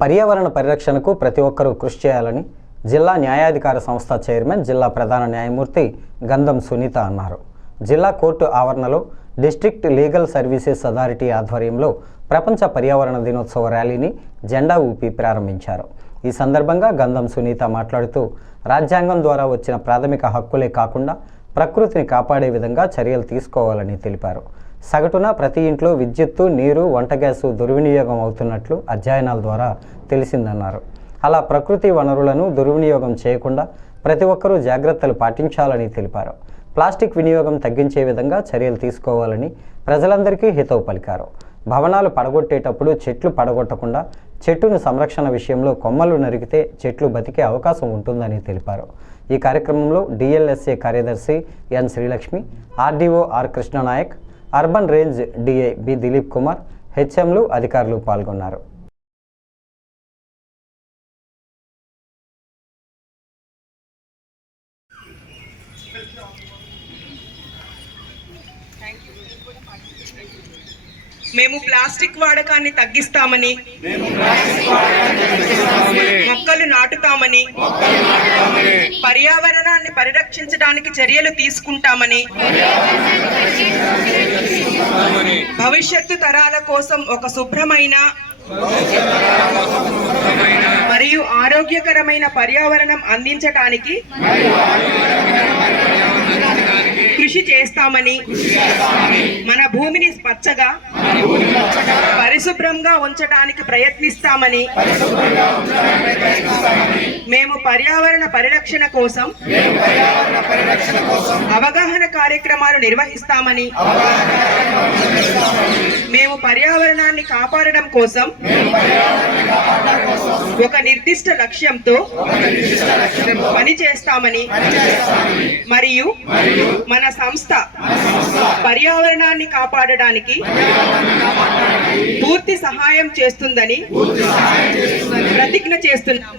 పర్యావరణ పరిరక్షణకు ప్రతి ఒక్కరూ కృషి చేయాలని జిల్లా న్యాయాధికార సంస్థ చైర్మన్ జిల్లా ప్రధాన న్యాయమూర్తి గంధం సునీత అన్నారు. జిల్లా కోర్టు ఆవరణలో డిస్ట్రిక్ట్ లీగల్ సర్వీసెస్ అథారిటీ ఆధ్వర్యంలో ప్రపంచ పర్యావరణ దినోత్సవ ర్యాలీని జెండా ఊపి ప్రారంభించారు. ఈ సందర్భంగా గంధం సునీత మాట్లాడుతూ రాజ్యాంగం ద్వారా వచ్చిన ప్రాథమిక హక్కులే కాకుండా ప్రకృతిని కాపాడే విధంగా చర్యలు తీసుకోవాలని తెలిపారు. సగటున ప్రతి ఇంట్లో విద్యుత్తు నీరు వంట గ్యాసు దుర్వినియోగం అవుతున్నట్లు అధ్యయనాల ద్వారా తెలిసిందన్నారు. అలా ప్రకృతి వనరులను దుర్వినియోగం చేయకుండా ప్రతి ఒక్కరూ జాగ్రత్తలు పాటించాలని తెలిపారు. ప్లాస్టిక్ వినియోగం తగ్గించే విధంగా చర్యలు తీసుకోవాలని ప్రజలందరికీ హితవు పలికారు. భవనాలు పడగొట్టేటప్పుడు చెట్లు పడగొట్టకుండా చెట్టును సంరక్షణ విషయంలో కొమ్మలు నరికితే చెట్లు బతికే అవకాశం ఉంటుందని తెలిపారు. ఈ కార్యక్రమంలో డిఎల్ఎస్ఏ కార్యదర్శి N Srilakshmi RDO R Krishnanayak urban range DI B Dilip Kumar హెచ్ఎంలు అధికారులు పాల్గొన్నారు. మేము ప్లాస్టిక్ వాడకాన్ని తగ్గిస్తామని మొక్కలు నాటుతామని పర్యావరణాన్ని పరిరక్షించడానికి చర్యలు తీసుకుంటామని భవిష్యత్తు తరాల కోసం ఒక శుభ్రమైన మరియు ఆరోగ్యకరమైన పర్యావరణం అందించడానికి కృషి చేస్తామని మన భూమిని పచ్చగా పరిశుభ్రంగా ఉంచడానికి ప్రయత్నిస్తామని మేము పర్యావరణ పరిరక్షణ కోసం అవగాహన కార్యక్రమాలు నిర్వహిస్తామని మేము పర్యావరణాన్ని కాపాడడం కోసం ఒక నిర్దిష్ట లక్ష్యంతో పని చేస్తామని మరియు మన సంస్థ పర్యావరణాన్ని కాపాడడానికి పూర్తి సహాయం చేస్తుందని ప్రతిజ్ఞ చేస్తున్నాము